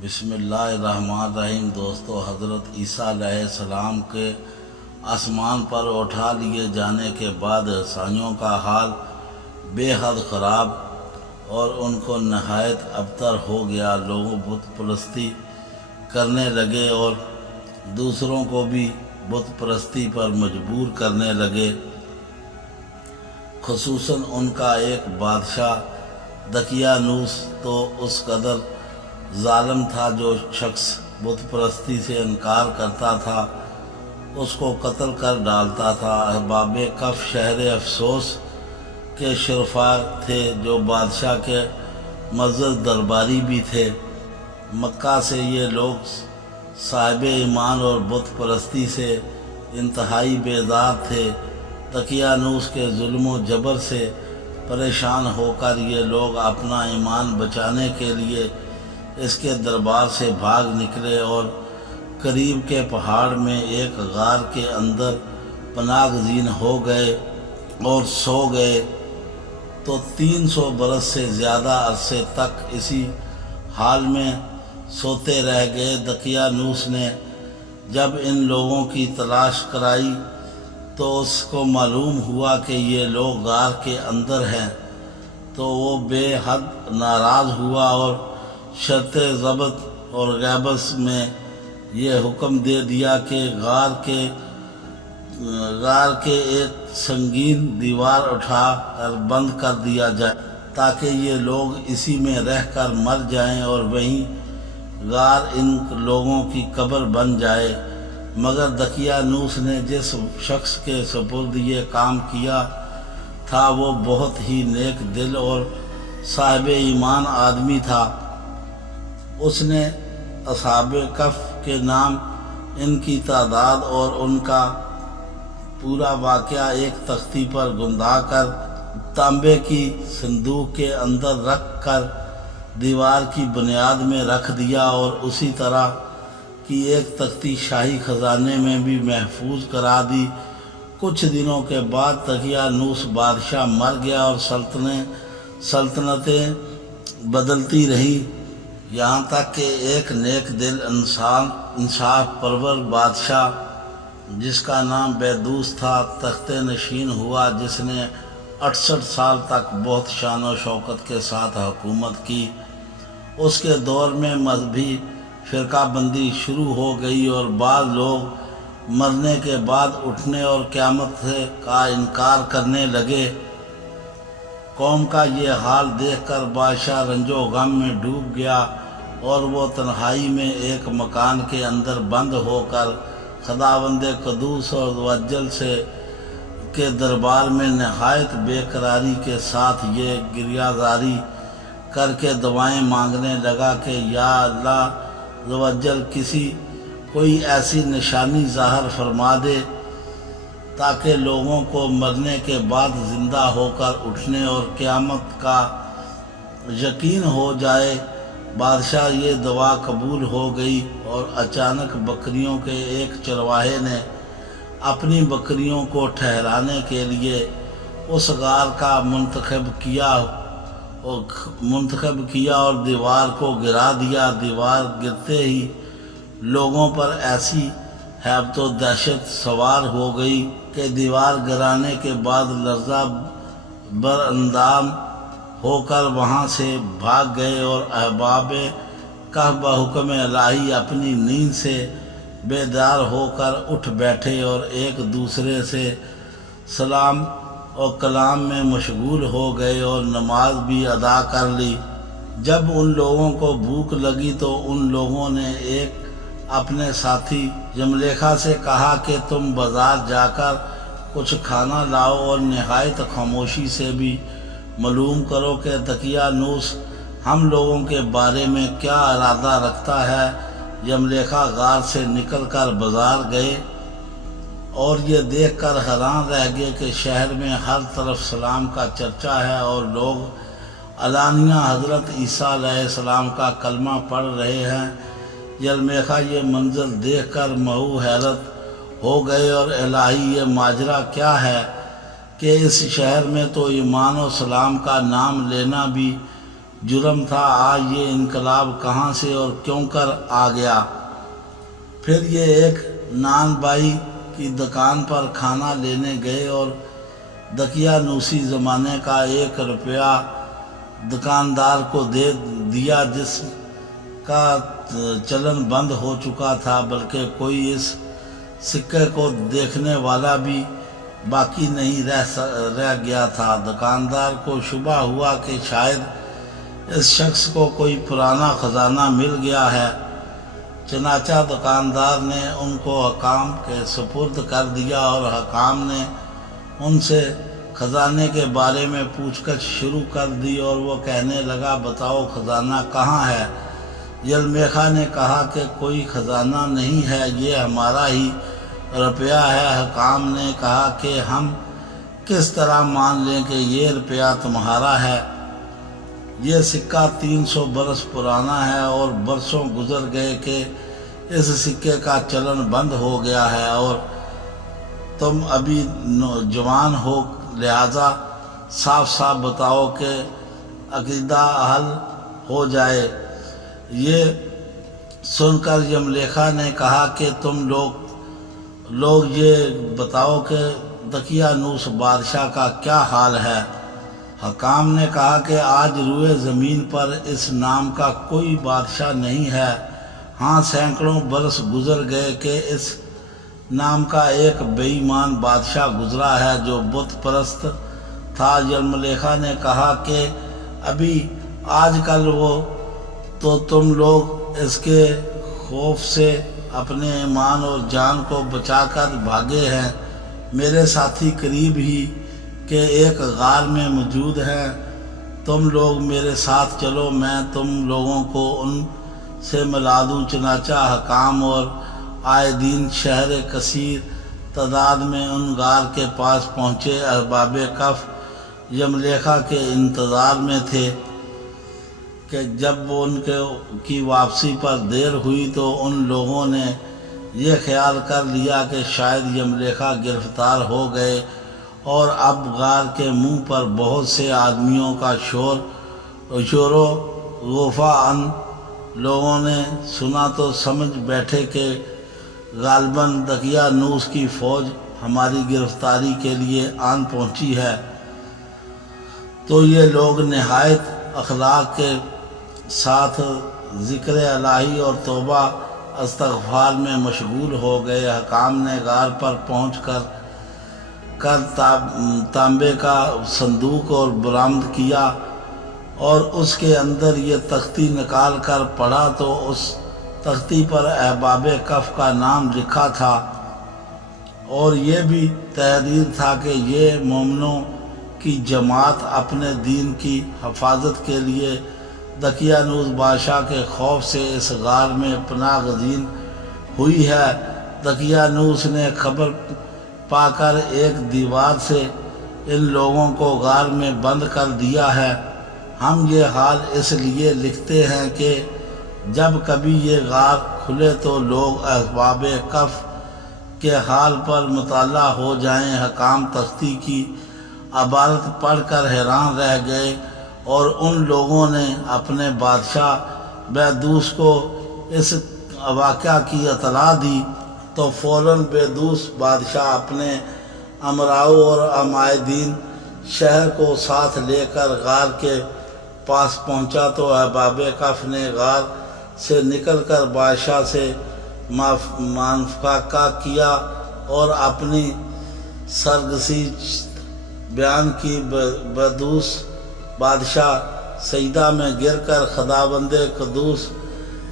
بسم اللہ الرحمن الرحیم۔ دوستو، حضرت عیسیٰ علیہ السلام کے آسمان پر اٹھا لیے جانے کے بعد عیسائیوں کا حال بے حد خراب اور ان کو نہایت ابتر ہو گیا۔ لوگ بت پرستی کرنے لگے اور دوسروں کو بھی بت پرستی پر مجبور کرنے لگے۔ خصوصاً ان کا ایک بادشاہ دقیانوس تو اس قدر ظالم تھا، جو شخص بت پرستی سے انکار کرتا تھا اس کو قتل کر ڈالتا تھا۔ احباب کف شہر افسوس کے شرفاء تھے، جو بادشاہ کے معزز درباری بھی تھے۔ مکہ سے یہ لوگ صاحب ایمان اور بت پرستی سے انتہائی بیزار تھے۔ دقیانوس کے ظلم و جبر سے پریشان ہو کر یہ لوگ اپنا ایمان بچانے کے لیے اس کے دربار سے بھاگ نکلے اور قریب کے پہاڑ میں ایک غار کے اندر پناہ گزین ہو گئے اور سو گئے۔ تو 300 برس سے زیادہ عرصے تک اسی حال میں سوتے رہ گئے۔ دقیانوس نے جب ان لوگوں کی تلاش کرائی تو اس کو معلوم ہوا کہ یہ لوگ غار کے اندر ہیں، تو وہ بے حد ناراض ہوا اور شرط ضبط اور غیبت میں یہ حکم دے دیا کہ غار کے ایک سنگین دیوار اٹھا کر بند کر دیا جائے، تاکہ یہ لوگ اسی میں رہ کر مر جائیں اور وہیں غار ان لوگوں کی قبر بن جائے۔ مگر دقیانوس نے جس شخص کے سپرد یہ کام کیا تھا وہ بہت ہی نیک دل اور صاحب ایمان آدمی تھا۔ اس نے اصحاب کف کے نام، ان کی تعداد اور ان کا پورا واقعہ ایک تختی پر گندا کر تانبے کی صندوق کے اندر رکھ کر دیوار کی بنیاد میں رکھ دیا اور اسی طرح کی ایک تختی شاہی خزانے میں بھی محفوظ کرا دی۔ کچھ دنوں کے بعد دقیانوس بادشاہ مر گیا اور سلطنتیں بدلتی رہیں، یہاں تک کہ ایک نیک دل انصاف پرور بادشاہ جس کا نام بیدوس تھا تخت نشین ہوا، جس نے 68 سال تک بہت شان و شوکت کے ساتھ حکومت کی۔ اس کے دور میں مذہبی فرقہ بندی شروع ہو گئی اور بعض لوگ مرنے کے بعد اٹھنے اور قیامت کا انکار کرنے لگے۔ قوم کا یہ حال دیکھ کر بادشاہ رنج و غم میں ڈوب گیا اور وہ تنہائی میں ایک مکان کے اندر بند ہو کر خداوند قدوس اور عزوجل کے دربار میں نہایت بے قراری کے ساتھ یہ گریہ زاری کر کے دعائیں مانگنے لگا کہ یا اللہ عزوجل کوئی ایسی نشانی ظاہر فرما دے تاکہ لوگوں کو مرنے کے بعد زندہ ہو کر اٹھنے اور قیامت کا یقین ہو جائے۔ بادشاہ یہ دعا قبول ہو گئی اور اچانک بکریوں کے ایک چرواہے نے اپنی بکریوں کو ٹھہرانے کے لیے اس غار کا منتخب کیا اور دیوار کو گرا دیا۔ دیوار گرتے ہی لوگوں پر ایسی ہیبت و دہشت سوار ہو گئی کہ دیوار گرانے کے بعد لرزہ بر اندام ہو کر وہاں سے بھاگ گئے اور احباب کہف بحکم الہی اپنی نیند سے بیدار ہو کر اٹھ بیٹھے اور ایک دوسرے سے سلام اور کلام میں مشغول ہو گئے اور نماز بھی ادا کر لی۔ جب ان لوگوں کو بھوک لگی تو ان لوگوں نے ایک اپنے ساتھی جملیخا سے کہا کہ تم بازار جا کر کچھ کھانا لاؤ اور نہایت خاموشی سے بھی معلوم کرو کہ دقیانوس ہم لوگوں کے بارے میں کیا ارادہ رکھتا ہے۔ جملیخا غار سے نکل کر بازار گئے اور یہ دیکھ کر حیران رہ گئے کہ شہر میں ہر طرف سلام کا چرچا ہے اور لوگ علانیہ حضرت عیسیٰ علیہ السلام کا کلمہ پڑھ رہے ہیں۔ جملیخا یہ منظر دیکھ کر محو حیرت ہو گئے اور الہی یہ ماجرا کیا ہے کہ اس شہر میں تو ایمان و سلام کا نام لینا بھی جرم تھا، آج یہ انقلاب کہاں سے اور کیوں کر آ گیا؟ پھر یہ ایک نان بائی کی دکان پر کھانا لینے گئے اور دقیانوسی زمانے کا 1 روپیہ دکاندار کو دے دیا، جس کا چلن بند ہو چکا تھا، بلکہ کوئی اس سکے کو دیکھنے والا بھی باقی نہیں رہ گیا تھا۔ دکاندار کو شبہ ہوا کہ شاید اس شخص کو کوئی پرانا خزانہ مل گیا ہے، چنانچہ دکاندار نے ان کو حکام کے سپرد کر دیا اور حکام نے ان سے خزانے کے بارے میں پوچھ گچھ شروع کر دی، اور وہ کہنے لگا، بتاؤ خزانہ کہاں ہے؟ زلیخا نے کہا کہ کوئی خزانہ نہیں ہے، یہ ہمارا ہی روپیہ ہے۔ حکام نے کہا کہ ہم کس طرح مان لیں کہ یہ روپیہ تمہارا ہے؟ یہ سکہ 300 برس پرانا ہے اور برسوں گزر گئے کہ اس سکے کا چلن بند ہو گیا ہے، اور تم ابھی جوان ہو، لہذا صاف صاف بتاؤ کہ عقیدہ حل ہو جائے۔ یہ سن کر زلیخا نے کہا کہ تم لوگ یہ بتاؤ کہ دقیانوس بادشاہ کا کیا حال ہے؟ حکام نے کہا کہ آج روئے زمین پر اس نام کا کوئی بادشاہ نہیں ہے، ہاں سینکڑوں برس گزر گئے کہ اس نام کا ایک بے ایمان بادشاہ گزرا ہے جو بت پرست تھا۔ زلیخا نے کہا کہ ابھی آج کل وہ تو تم لوگ اس کے خوف سے اپنے ایمان اور جان کو بچا کر بھاگے ہیں، میرے ساتھی قریب ہی کے ایک غار میں موجود ہیں، تم لوگ میرے ساتھ چلو، میں تم لوگوں کو ان سے ملا دوں۔ چنانچہ حکام اور آئے دین شہر کثیر تعداد میں ان غار کے پاس پہنچے۔ ارباب کف زلیخا کے انتظار میں تھے کہ جب ان کی واپسی پر دیر ہوئی تو ان لوگوں نے یہ خیال کر لیا کہ شاید زلیخا گرفتار ہو گئے، اور اب غار کے منہ پر بہت سے آدمیوں کا شور و غوفہ ان لوگوں نے سنا تو سمجھ بیٹھے کہ غالباً دقیانوس کی فوج ہماری گرفتاری کے لیے آن پہنچی ہے۔ تو یہ لوگ نہایت اخلاق کے ساتھ ذکر الہی اور توبہ استغفار میں مشغول ہو گئے۔ حکام نے غار پر پہنچ کر تانبے کا صندوق اور برآمد کیا اور اس کے اندر یہ تختی نکال کر پڑھا تو اس تختی پر احباب کف کا نام لکھا تھا، اور یہ بھی تحریر تھا کہ یہ مومنوں کی جماعت اپنے دین کی حفاظت کے لیے دقیانوس بادشاہ کے خوف سے اس غار میں پناہ گزین ہوئی ہے۔ دقیانوس نے خبر پا کر ایک دیوار سے ان لوگوں کو غار میں بند کر دیا ہے۔ ہم یہ حال اس لیے لکھتے ہیں کہ جب کبھی یہ غار کھلے تو لوگ احباب کف کے حال پر مطلع ہو جائیں۔ حکام تختی کی عبارت پڑھ کر حیران رہ گئے، اور ان لوگوں نے اپنے بادشاہ بیدوس کو اس واقعہ کی اطلاع دی تو فوراً بیدوس بادشاہ اپنے امراؤ اور عمائدین شہر کو ساتھ لے کر غار کے پاس پہنچا تو احباب کف نے غار سے نکل کر بادشاہ سے منافقہ کیا اور اپنی سرگسی بیان کی۔ بیدوس بادشاہ سجدہ میں گر کر خداوند قدوس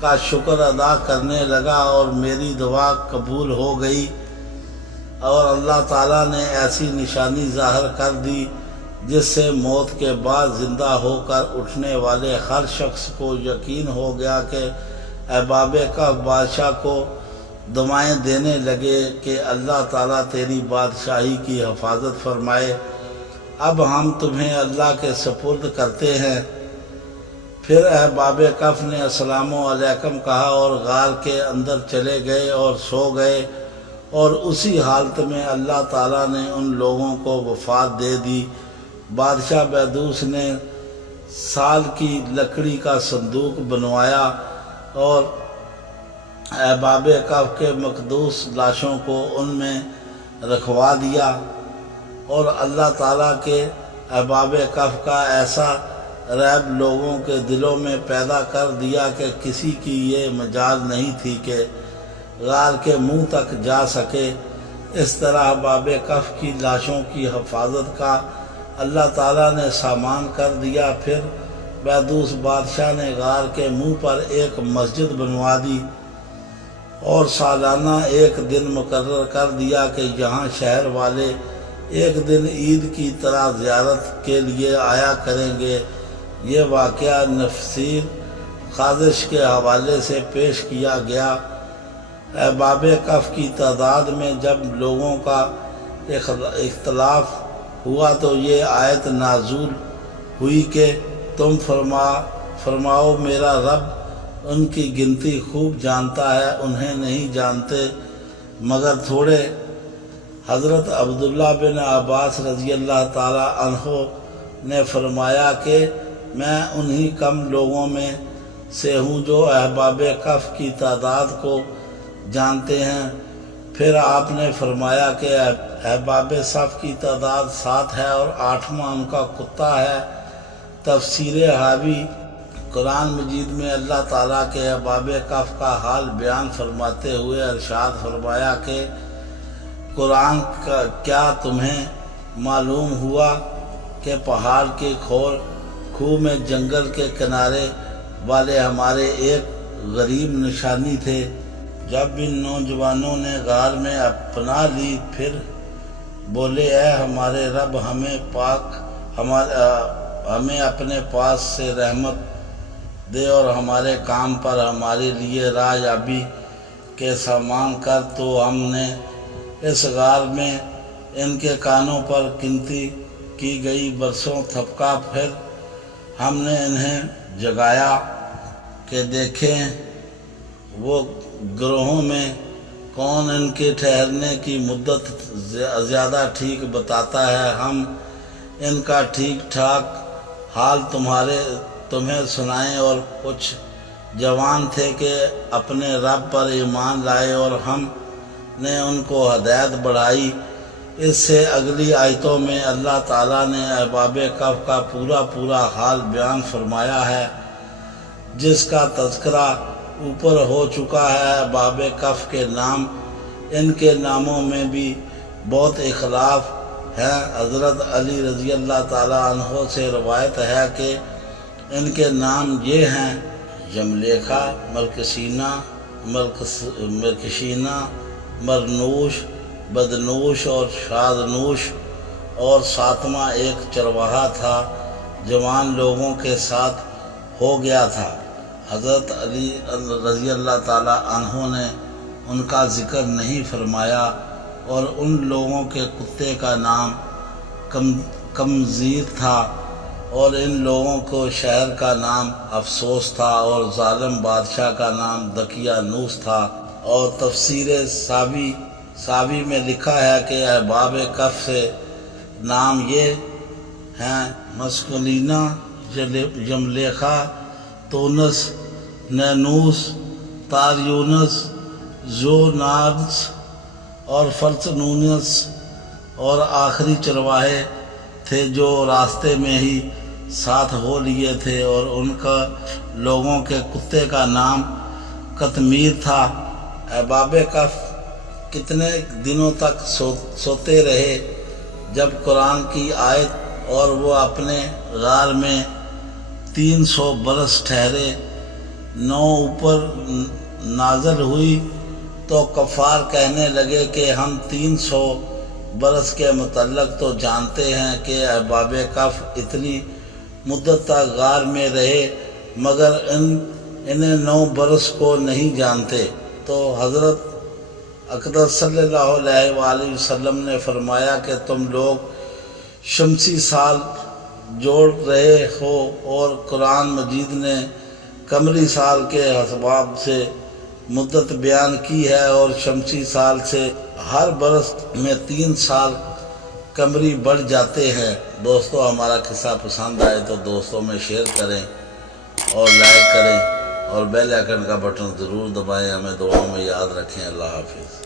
کا شکر ادا کرنے لگا اور میری دعا قبول ہو گئی، اور اللہ تعالیٰ نے ایسی نشانی ظاہر کر دی جس سے موت کے بعد زندہ ہو کر اٹھنے والے ہر شخص کو یقین ہو گیا کہ احباب کف بادشاہ کو دعائیں دینے لگے کہ اللہ تعالیٰ تیری بادشاہی کی حفاظت فرمائے، اب ہم تمہیں اللہ کے سپرد کرتے ہیں۔ پھر احباب کف نے السلام علیکم کہا اور غار کے اندر چلے گئے اور سو گئے، اور اسی حالت میں اللہ تعالیٰ نے ان لوگوں کو وفات دے دی۔ بادشاہ بیدوس نے سال کی لکڑی کا صندوق بنوایا اور احباب کہف کے مقدوس لاشوں کو ان میں رکھوا دیا، اور اللہ تعالیٰ کے احباب کہف کا ایسا ریب لوگوں کے دلوں میں پیدا کر دیا کہ کسی کی یہ مجال نہیں تھی کہ غار کے منہ تک جا سکے۔ اس طرح احباب کہف کی لاشوں کی حفاظت کا اللہ تعالیٰ نے سامان کر دیا۔ پھر بہدوس بادشاہ نے غار کے منہ پر ایک مسجد بنوا دی اور سالانہ ایک دن مقرر کر دیا کہ یہاں شہر والے ایک دن عید کی طرح زیارت کے لیے آیا کریں گے۔ یہ واقعہ نفسیر خازش کے حوالے سے پیش کیا گیا۔ احباب کہف کی تعداد میں جب لوگوں کا اختلاف ہوا تو یہ آیت نازل ہوئی کہ تم فرماؤ میرا رب ان کی گنتی خوب جانتا ہے، انہیں نہیں جانتے مگر تھوڑے۔ حضرت عبداللہ بن عباس رضی اللہ تعالیٰ عنہ نے فرمایا کہ میں انہی کم لوگوں میں سے ہوں جو احباب کہف کی تعداد کو جانتے ہیں۔ پھر آپ نے فرمایا کہ احباب صف کی تعداد 7 ہے اور 8واں ان کا کتا ہے۔ تفسیر حاوی قرآن مجید میں اللہ تعالیٰ کے احباب کہف کا حال بیان فرماتے ہوئے ارشاد فرمایا کہ قرآن کا کیا تمہیں معلوم ہوا کہ پہاڑ کے کھوہ میں جنگل کے کنارے والے ہمارے ایک غریب نشانی تھے۔ جب ان نوجوانوں نے غار میں پناہ لی پھر بولے اے ہمارے رب ہمیں اپنے پاس سے رحمت دے اور ہمارے کام پر ہمارے لیے راہ یابی کے سامان کر۔ تو ہم نے اس غار میں ان کے کانوں پر گنتی کی گئی برسوں تھپکا، پھر ہم نے انہیں جگایا کہ دیکھیں وہ گروہوں میں کون ان کے ٹھہرنے کی مدت زیادہ ٹھیک بتاتا ہے۔ ہم ان کا ٹھیک ٹھاک حال تمہیں سنائیں۔ اور کچھ جوان تھے کہ اپنے رب پر ایمان لائے اور ہم نے ان کو ہدایت بڑھائی۔ اس سے اگلی آیتوں میں اللہ تعالیٰ نے احباب کہف کا پورا حال بیان فرمایا ہے، جس کا تذکرہ اوپر ہو چکا ہے۔ احباب کہف کے نام، ان کے ناموں میں بھی بہت اختلاف ہے۔ حضرت علی رضی اللہ تعالیٰ عنہ سے روایت ہے کہ ان کے نام یہ ہیں: یملیخا، ملکشینہ، مرنوش، بدنوش اور شادنوش۔ اور 7واں ایک چرواہا تھا، جوان لوگوں کے ساتھ ہو گیا تھا۔ حضرت علی رضی اللہ تعالیٰ عنہ نے ان کا ذکر نہیں فرمایا، اور ان لوگوں کے کتے کا نام کمزیر تھا، اور ان لوگوں کو شہر کا نام افسوس تھا، اور ظالم بادشاہ کا نام دقیانوس تھا۔ اور تفسیر ساوی میں لکھا ہے کہ احباب کہف سے نام یہ ہیں: مسکلینہ، یملیخا، تونس، نینوس، تاریونس، زونارس اور فرسنونس۔ اور آخری چرواہے تھے جو راستے میں ہی ساتھ ہو لیے تھے، اور ان کا لوگوں کے کتے کا نام قطمیر تھا۔ احباب کہف کتنے دنوں تک سوتے رہے۔ جب قرآن کی آیت اور وہ اپنے غار میں 300 برس ٹھہرے 9 اوپر نازل ہوئی تو کفار کہنے لگے کہ ہم 300 برس کے متعلق تو جانتے ہیں کہ احباب کہف اتنی مدت تک غار میں رہے، مگر انہیں 9 برس کو نہیں جانتے۔ تو حضرت اقدس صلی اللہ علیہ وآلہ وسلم نے فرمایا کہ تم لوگ شمسی سال جوڑ رہے ہو، اور قرآن مجید نے قمری سال کے اسباب سے مدت بیان کی ہے، اور شمسی سال سے ہر برس میں 3 سال کمری بڑھ جاتے ہیں۔ دوستو ہمارا قصہ پسند آئے تو دوستوں میں شیئر کریں اور لائک کریں اور بیل آئیکن کا بٹن ضرور دبائیں۔ ہمیں دعاؤں میں یاد رکھیں۔ اللہ حافظ۔